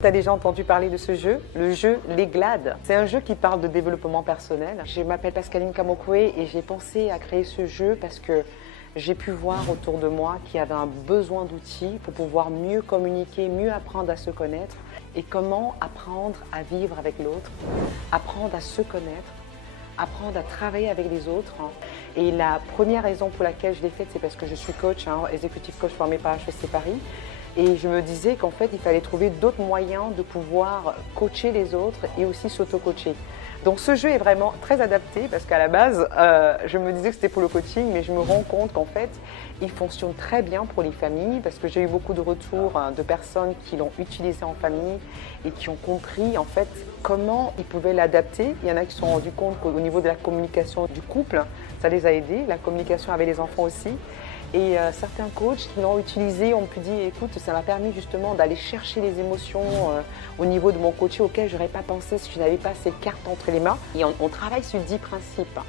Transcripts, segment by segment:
Tu as déjà entendu parler de ce jeu, le jeu Les Glades. C'est un jeu qui parle de développement personnel. Je m'appelle Pascaline Kamokwe et j'ai pensé à créer ce jeu parce que j'ai pu voir autour de moi qu'il y avait un besoin d'outils pour pouvoir mieux communiquer, mieux apprendre à se connaître et comment apprendre à vivre avec l'autre, apprendre à se connaître, apprendre à travailler avec les autres. Et la première raison pour laquelle je l'ai faite, c'est parce que je suis coach, executive coach formé par HEC Paris. Et je me disais qu'en fait, il fallait trouver d'autres moyens de pouvoir coacher les autres et aussi s'auto-coacher. Donc ce jeu est vraiment très adapté parce qu'à la base, je me disais que c'était pour le coaching, mais je me rends compte qu'en fait, il fonctionne très bien pour les familles parce que j'ai eu beaucoup de retours de personnes qui l'ont utilisé en famille et qui ont compris en fait comment ils pouvaient l'adapter. Il y en a qui se sont rendus compte qu'au niveau de la communication du couple, ça les a aidés, la communication avec les enfants aussi. Et certains coachs qui l'ont utilisé ont pu dire, écoute, ça m'a permis justement d'aller chercher les émotions au niveau de mon coach auquel je n'aurais pas pensé si je n'avais pas ces cartes entre les mains. Et on travaille sur 10 principes.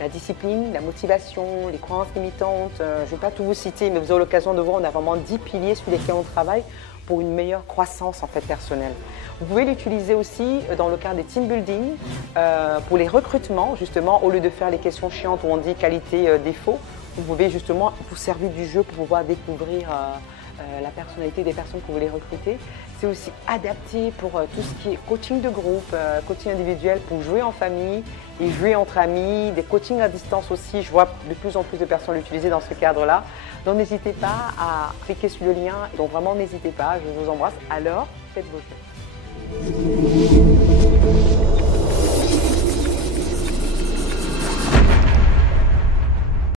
La discipline, la motivation, les croyances limitantes. Je ne vais pas tout vous citer, mais vous aurez l'occasion de voir, on a vraiment 10 piliers sur lesquels on travaille pour une meilleure croissance en fait, personnelle. Vous pouvez l'utiliser aussi dans le cadre des team building, pour les recrutements, justement, au lieu de faire les questions chiantes où on dit qualité, défaut. Vous pouvez justement vous servir du jeu pour pouvoir découvrir la personnalité des personnes que vous voulez recruter. C'est aussi adapté pour tout ce qui est coaching de groupe, coaching individuel pour jouer en famille et jouer entre amis, des coachings à distance aussi. Je vois de plus en plus de personnes l'utiliser dans ce cadre-là. Donc n'hésitez pas à cliquer sur le lien. Donc vraiment n'hésitez pas, je vous embrasse. Alors faites vos jeux.